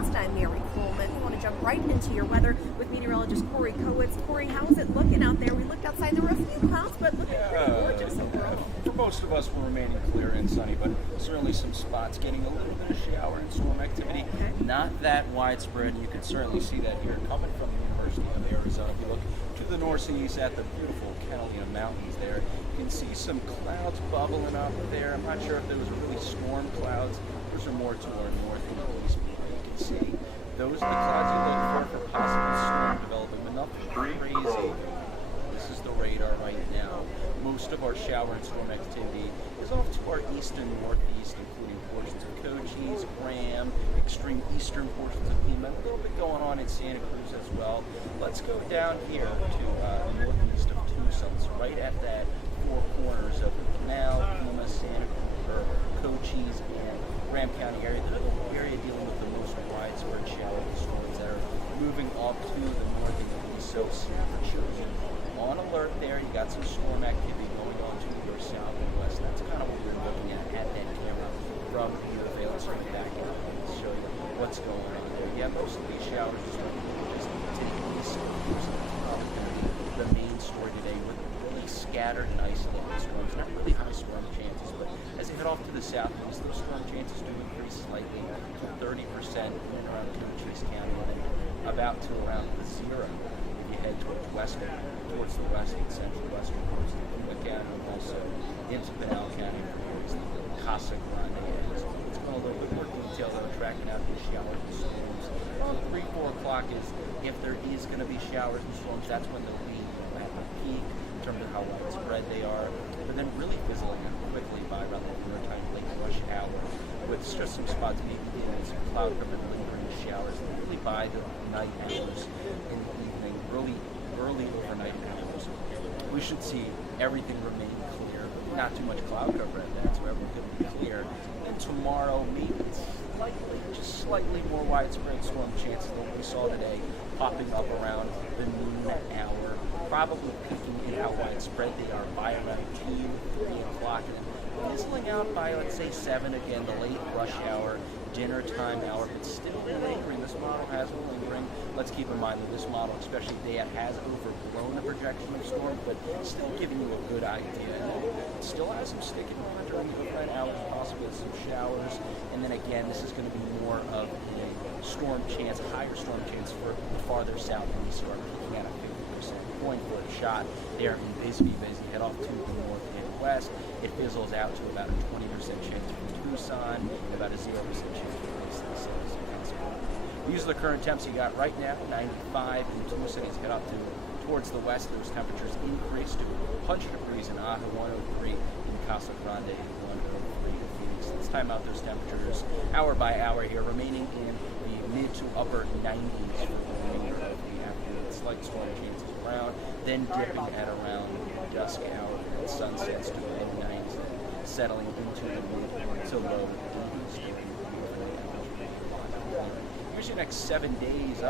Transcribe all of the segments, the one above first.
FastCast. I'm Mary Coleman. We want to jump right into your weather with meteorologist Corey Kowitz. Corey, how's it looking out there? We looked outside, there were a few clouds, but looking pretty gorgeous overall. For most of us, we're remaining clear and sunny, but certainly some spots getting a little bit of shower and storm activity. Okay. Not that widespread. You can certainly see that here coming from the University of Arizona. If you look to the northeast at the beautiful Catalina Mountains there, you can see some clouds bubbling up there. I'm not sure if those are really storm clouds. Those are more to our north and east. You can see those are the clouds you look for possible storm development, but nothing crazy. This is the radar right now. Most of our shower and storm activity is off to our east and northeast, including portions of Cochise, Graham, extreme eastern portions of Pima, a little bit going on in Santa Cruz as well. Let's go down here to the northeast of Tucson, so right at that four corners of the Canal, Pima, Santa Cruz, or Cochise, and Graham County area. The area dealing with the most widespread shower and storms that are moving off to the north and east, so super chilly. On alert there, you got some storm activity going on to your south and west. That's kind of what we're looking at that camera from your surveillance right back in to show you what's going on there. Yeah, most of these showers just to the east is probably going to be the main story today with really scattered and isolated storms. Not really high storm chances, but as you head off to the southeast, those storm chances do increase slightly to 30% in and around Cochise County and then about to around the zero if you head towards the western central western coast of Pima County, and also into Pinal County towards the Casa Grande area. So it's going a little bit more detail though, tracking out these showers and storms. 3-4 o'clock is if there is going to be showers and storms, that's when they'll be at the peak in terms of how widespread they are, but then really fizzling out quickly by around the dinnertime late rush hour with just some spots maybe and some cloud cover lingering showers, and really by the night hours in the evening, early overnight hours, we should see everything remain clear. Not too much cloud cover at that, so everything could be clear. And tomorrow, maybe just slightly more widespread storm chances than what we saw today, popping up around the noon hour, probably peaking in how widespread they are by around 2, 3 o'clock, and then fizzling out by, let's say, 7 again, the late rush hour, dinner time hour, but still lingering. This model has been lingering. Let's keep in mind that this model, especially today, has overblown the projection of storm, but still giving you a good idea. And it still has some sticking on during the overnight hours, possibly some showers. And then again, this is going to be more of a storm chance, higher storm chance for the farther southeast, where peaking at a 50%. Going for a shot there in Bisbee as you head off to the north and west. It fizzles out to about a 20% chance for Tucson, and about a 0% chance for these are the current temps you got right now, 95 in Tucson. As you head up towards the west, those temperatures increase to 100 degrees in Aja, 103 in Casa Grande, 103 in Phoenix. Let's time out those temperatures hour by hour here, remaining in the mid to upper 90s for the remainder of the afternoon. Slight storm chances around, then dipping at around dusk hour and sunsets to the mid-90s, settling into the mid to low 80s. Here's your next 7 days.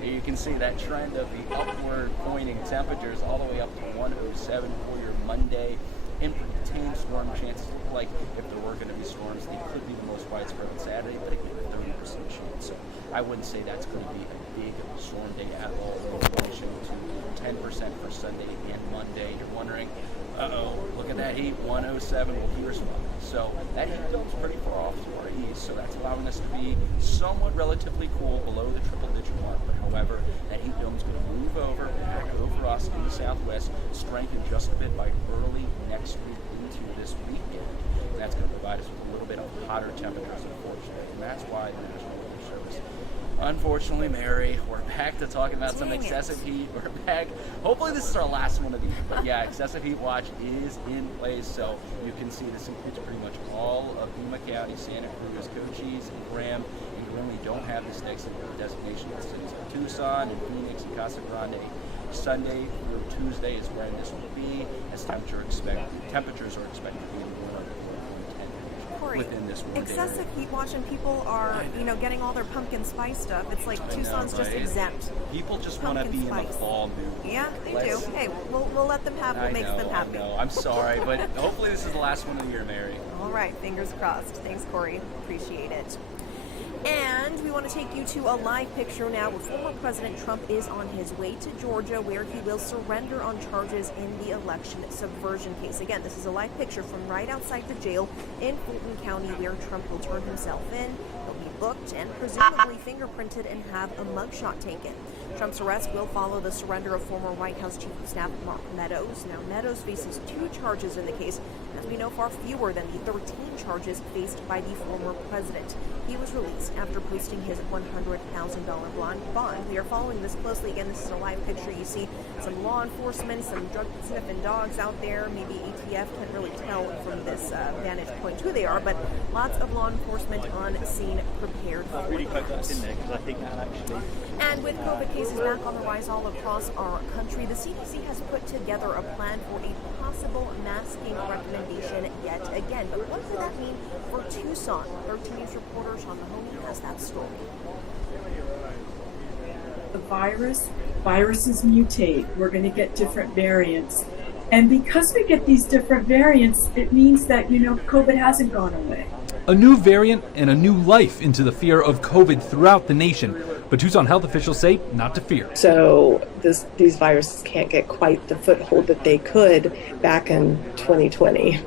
Here you can see that trend of the upward pointing temperatures all the way up to 107 for your Monday. In tame storm chances look like if there were going to be storms, they could be the most widespread on Saturday, but again, a 30% chance. So I wouldn't say that's going to be a big storm day at all. In relation to 10% for Sunday and Monday. You're wondering, look at that heat, 107. Well, here's why. So that heat dome's pretty far off to our east, so that's allowing us to be somewhat relatively cool below the triple-digit mark. But however, that heat dome's going to move back over us in the southwest, strengthen just a bit by early next week into this weekend. And that's going to provide us with a little bit of hotter temperatures, unfortunately. And that's why the National Weather Service, unfortunately, Mary, we're back to talking about some excessive heat. We're back. Hopefully this is our last one of these. But yeah, excessive heat watch is in place. So you can see this includes pretty much all of Pima County, Santa Cruz, Cochise, and Graham. And you really don't have this next designation listed. So Tucson and Phoenix and Casa Grande. Sunday through Tuesday is when this will be, as temperatures are expected to be more than 10 within this one excessive heat watch, and people are getting all their pumpkin spice stuff. It's like Tucson's just exempt. People just want to be in the fall mood. Yeah, they do. Hey, we'll let them have what makes them happy. I'm sorry, but hopefully this is the last one of the year, Mary. All right, fingers crossed. Thanks, Corey. Appreciate it. And And we want to take you to a live picture now where former President Trump is on his way to Georgia, where he will surrender on charges in the election subversion case. Again, this is a live picture from right outside the jail in Fulton County, where Trump will turn himself in. He'll be booked and presumably fingerprinted and have a mugshot taken. Trump's arrest will follow the surrender of former White House Chief of Staff Mark Meadows. Now, Meadows faces 2 charges in the case, as we know, far fewer than the 13 charges faced by the former president. He was released after posting his $100,000 bond. We are following this closely. Again, this is a live picture. You see some law enforcement, some drug-sniffing dogs out there. Maybe ATF can't really tell from this vantage point who they are, but lots of law enforcement on scene prepared for And with COVID cases back on the rise all across our country, the CDC has put together a plan for a possible masking recommendation yet again. But what could that mean for Tucson? 13 News reporter Sean Mahoney has that story. The viruses mutate. We're going to get different variants. And because we get these different variants, it means that, COVID hasn't gone away. A new variant and a new life into the fear of COVID throughout the nation. But Tucson health officials say not to fear. So these viruses can't get quite the foothold that they could back in 2020.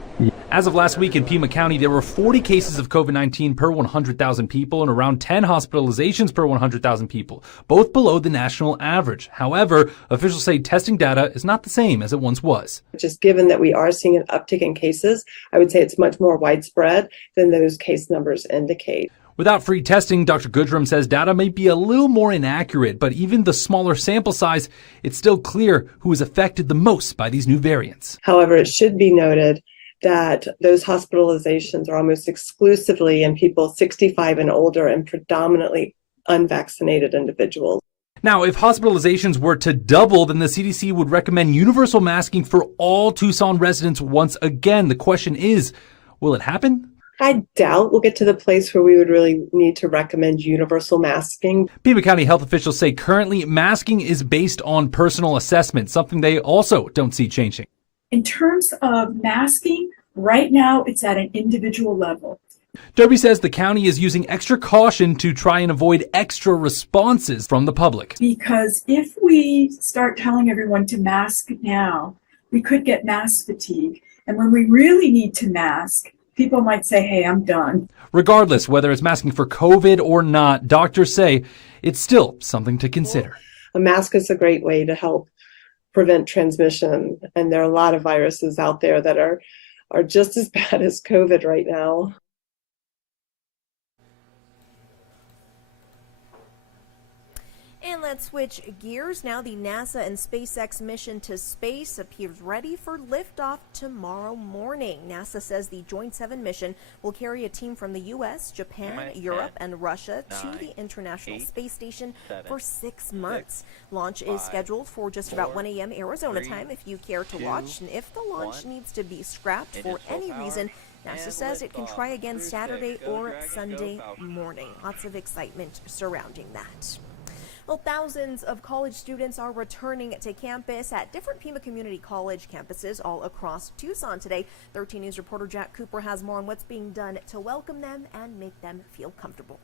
As of last week in Pima County, there were 40 cases of COVID-19 per 100,000 people and around 10 hospitalizations per 100,000 people, both below the national average. However, officials say testing data is not the same as it once was. Just given that we are seeing an uptick in cases, I would say it's much more widespread than those case numbers indicate. Without free testing, Dr. Goodrum says data may be a little more inaccurate, but even the smaller sample size, it's still clear who is affected the most by these new variants. However, it should be noted that those hospitalizations are almost exclusively in people 65 and older and predominantly unvaccinated individuals. Now, if hospitalizations were to double, then the CDC would recommend universal masking for all Tucson residents once again. The question is, will it happen? I doubt we'll get to the place where we would really need to recommend universal masking. Pima County health officials say currently masking is based on personal assessment, something they also don't see changing. In terms of masking, right now it's at an individual level. Derby says the county is using extra caution to try and avoid extra responses from the public. Because if we start telling everyone to mask now, we could get mask fatigue. And when we really need to mask, people might say, hey, I'm done. Regardless, whether it's masking for COVID or not, doctors say it's still something to consider. A mask is a great way to help prevent transmission. And there are a lot of viruses out there that are just as bad as COVID right now. And let's switch gears now. The NASA and SpaceX mission to space appears ready for liftoff tomorrow morning. NASA says the Joint 7 mission will carry a team from the U.S., Japan, Europe, and Russia to the International Space Station for 6 months. Launch is scheduled for just about 1 a.m. Arizona time if you care to watch. And if the launch needs to be scrapped for any reason, NASA says it can try again Saturday or Sunday morning. Lots of excitement surrounding that. Well, thousands of college students are returning to campus at different Pima Community College campuses all across Tucson today. 13 News reporter Jack Cooper has more on what's being done to welcome them and make them feel comfortable.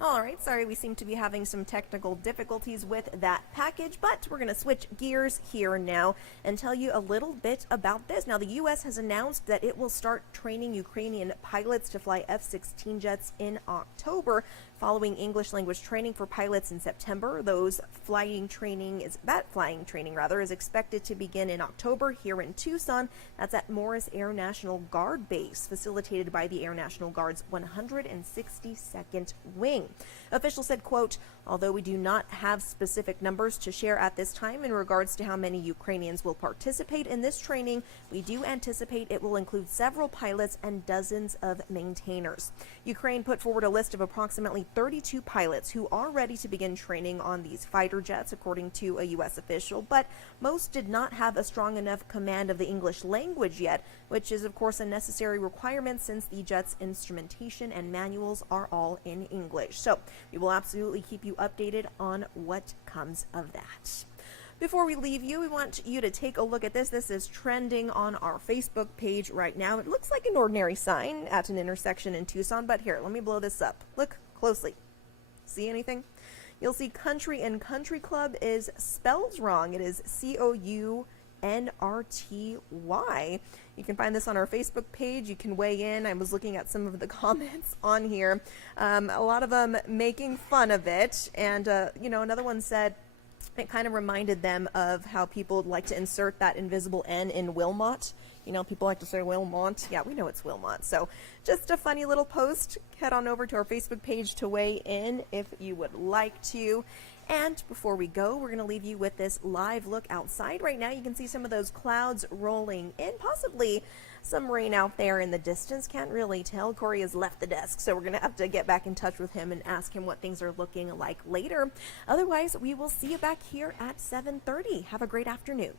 All right, sorry, we seem to be having some technical difficulties with that package, but we're going to switch gears here now and tell you a little bit about this. Now, the U.S. has announced that it will start training Ukrainian pilots to fly F-16 jets in October, following English language training for pilots in September. That flying training is expected to begin in October here in Tucson. That's at Morris Air National Guard Base, facilitated by the Air National Guard's 162nd Wing. Officials said, quote, although we do not have specific numbers to share at this time in regards to how many Ukrainians will participate in this training, we do anticipate it will include several pilots and dozens of maintainers. Ukraine put forward a list of approximately 32 pilots who are ready to begin training on these fighter jets, according to a U.S. official, but most did not have a strong enough command of the English language yet, which is, of course, a necessary requirement since the jet's instrumentation and manuals are all in English. So we will absolutely keep you updated on what comes of that. Before we leave you, we want you to take a look at this. This is trending on our Facebook page right now. It looks like an ordinary sign at an intersection in Tucson, but here, let me blow this up. Look closely. See anything? You'll see country and country club is spelled wrong. It is COUNRTY. You can find this on our Facebook page. You can weigh in. I was looking at some of the comments on here. A lot of them making fun of it. And, another one said, it kind of reminded them of how people like to insert that invisible N in Wilmot. People like to say Wilmont. Yeah, we know it's Wilmot. So just a funny little post. Head on over to our Facebook page to weigh in if you would like to. And before we go, we're going to leave you with this live look outside. Right now, you can see some of those clouds rolling in, possibly some rain out there in the distance. Can't really tell. Corey has left the desk, so we're going to have to get back in touch with him and ask him what things are looking like later. Otherwise, we will see you back here at 7:30. Have a great afternoon.